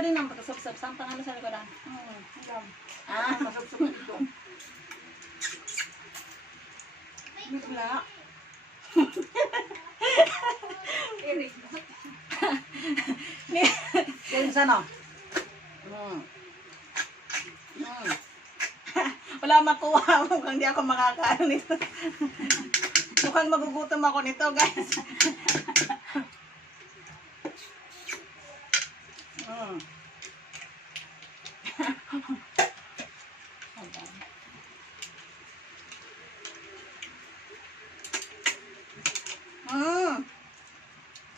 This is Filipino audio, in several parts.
rin ang pagkasubsab. Sampang ano sa likodan. Masubsob ito. Bigla. Yan sana. Wala makuha. Mukhang di ako makakaano nito. Mukhang magugutom ako nito, guys.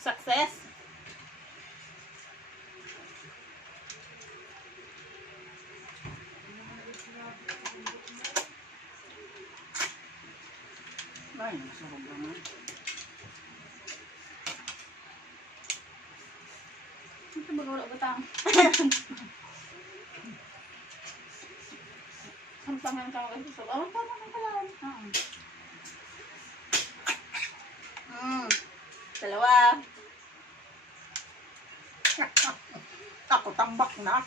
Success. Ay, masarap naman. Ito ba wala batang? Sampang ang tawag ito. Oh, tama na pala. Dalawa. Ako tambak na.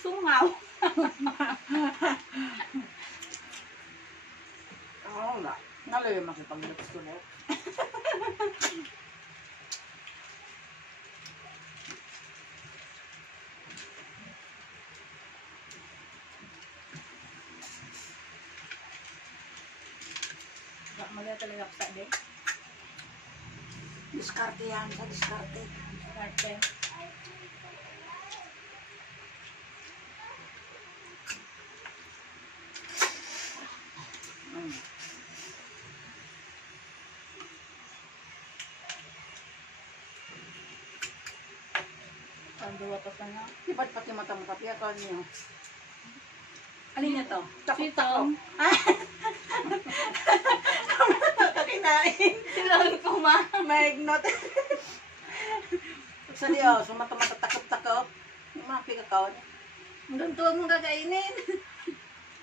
Sungaw. Oo nga. Naloy makipag-lips ko na. Mali talaga ako sa din. Diskarte yan sa diskarte. Arte. Ang duwa pa sana. Iba't pati mata-mata piyakan niyo. Alin niya to? Takot-takot. Kinain. Sinang ko ma. Maignot. Seryoso, mata-mata takot-takot. Mga pikakaw niya. Hanggang tuwag mong kakainin.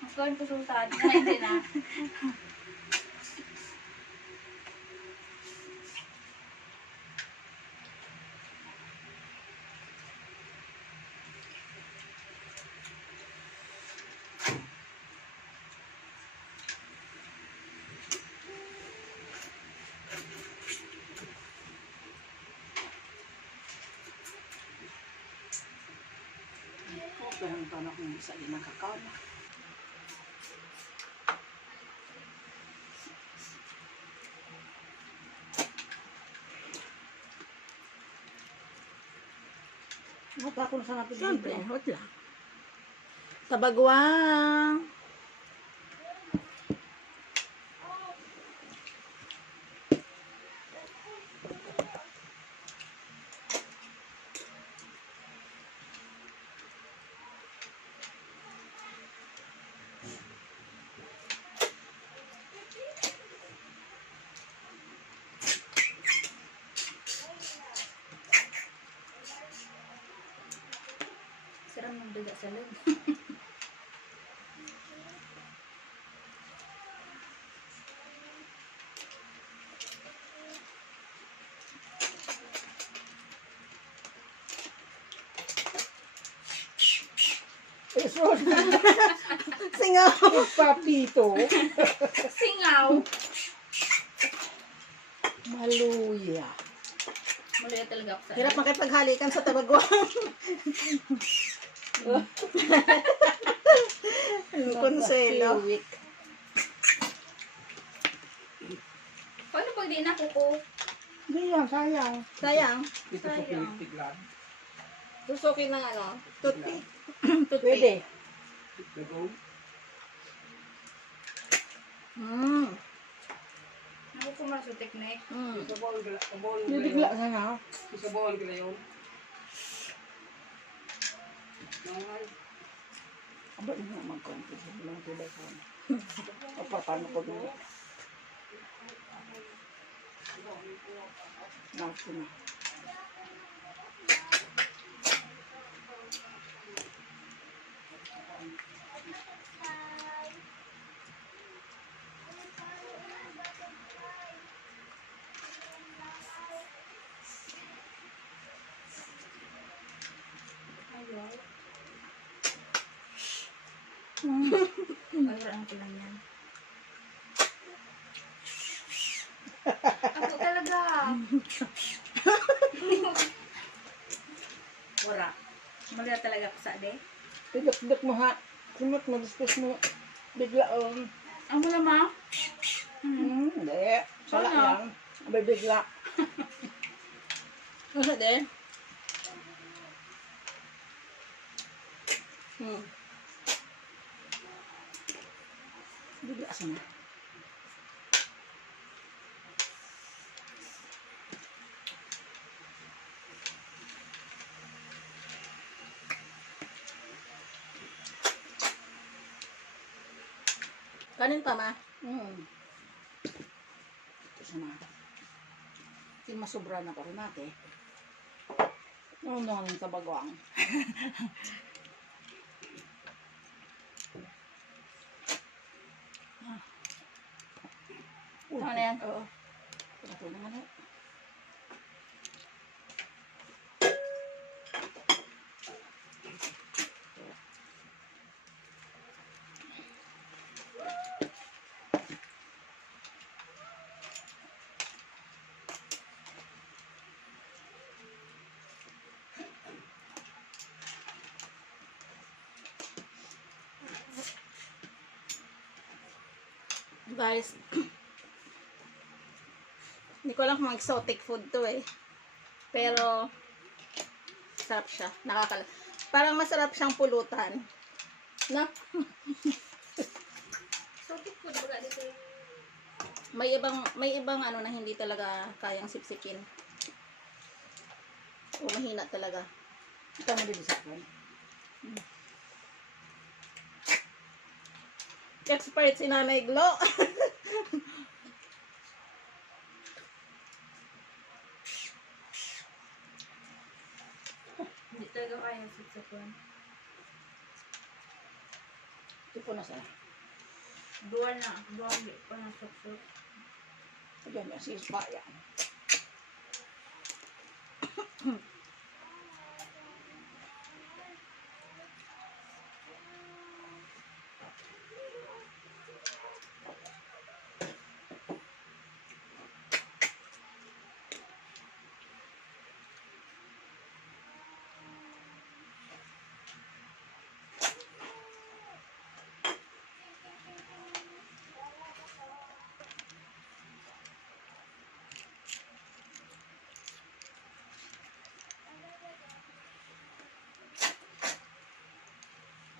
Ang kuhan ko sultan. Hindi na. Kaya ang tanak ng isa din ang kakao na. Wala ko na sa natin Siyempre, dito. wala. Tabagwang. Sarap ng duga sa loob. Singaw! Papito! Singaw. Maluya! Malaya talaga ako sa Hirap makipaghalikan sa tabagwang. Konselo. Paano pag di na kuko? Hindi yan, sayang. Sayang. Ito sa Sayang. tiglan. Susukin ng ano? Toothpick. Toothpick. Gago. Ako kumara sa technique. Sa ball Bibigla ka na. Sa ball ka na yun. Mahal. Aba, hindi na mag-compete. Hindi lang tulad ko. O paano ko dito? Naku na. Ayun ang lang yan. Ako talaga. Wala. Mali na talaga ako sa ade. Tidok-dok mo ha. Simot mo, discuss mo. Bigla Ang mula ma? Hindi. Sala Ano? lang. Abay bigla. Ano din? Bigla sana. Kanin pa ma? Ito sana. Yung masobra na ko rin natin. Ano naman sa bagwang. Tama na yan? Oo. Ito na nga na. Guys, hindi ko alam kung exotic food to eh. Pero, sarap siya. Parang masarap siyang pulutan. No? So, food ba dito? May ibang ano na hindi talaga kayang sipsipin. O mahina talaga. Ito mo din sa akin. Expert si Nanay Glo. Hindi talaga kaya sipsipon. Ito po na sa. Dual na. Dual hindi pa na suksok. Ayan, yung sispa yan.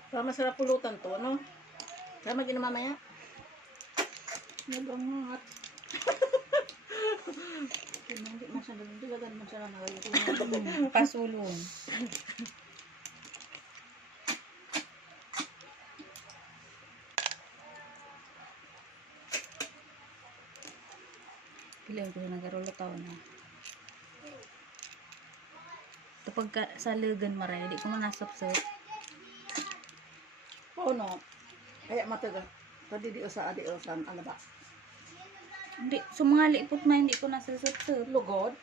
Parang masarap pulutan to, no? Kaya magin mamaya. Nabangat. Hindi man siya doon. Dilagan man siya na ngayon. Pasulong. Pilihan ko na nagarulo taon na. Ito pagka sa lugan maray, di ko manasapsap. Oo no. Kaya matagal. Pwede di usa adi usan. Ano ba? Hindi, so mga lipot na hindi ko nasasapsap. Lugod.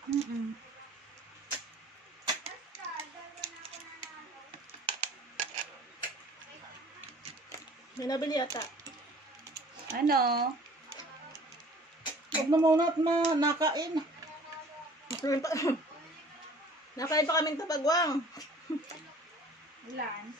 May nabili ata. Ano? Huwag na muna at nakain. Nakain pa kaming tapagwang. Ulan.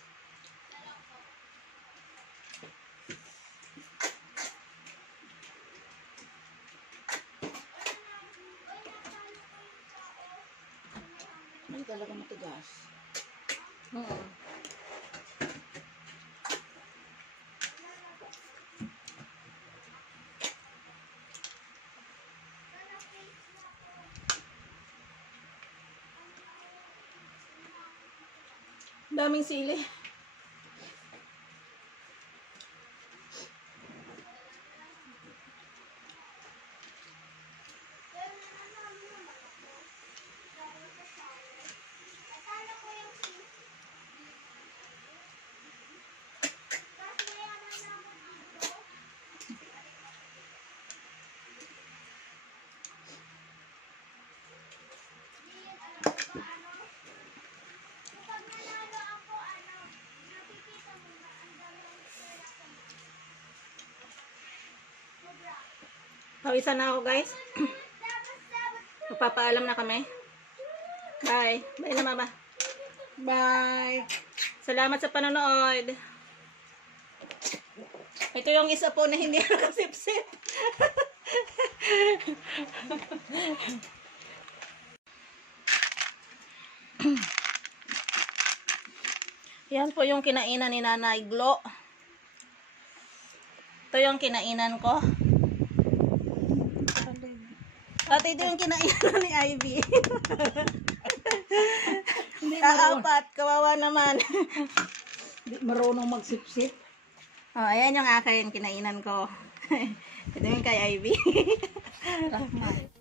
Ay talaga matigas. Oo. Daming sili. Pawisan na ako, guys. Magpapaalam na kami. Bye. Bye na, mama. Bye. Salamat sa panonood. Ito yung isa po na hindi nakasipsip. Yan po yung kinainan ni Nanay Glo. Ito yung kinainan ko. At ito yung kinainan ni Ivy. Hindi marunong, Kaapat, kawawa naman. hindi marunong magsipsip. Oh, ayan yung akin, kinainan ko. Ito yung kay Ivy. Rahman.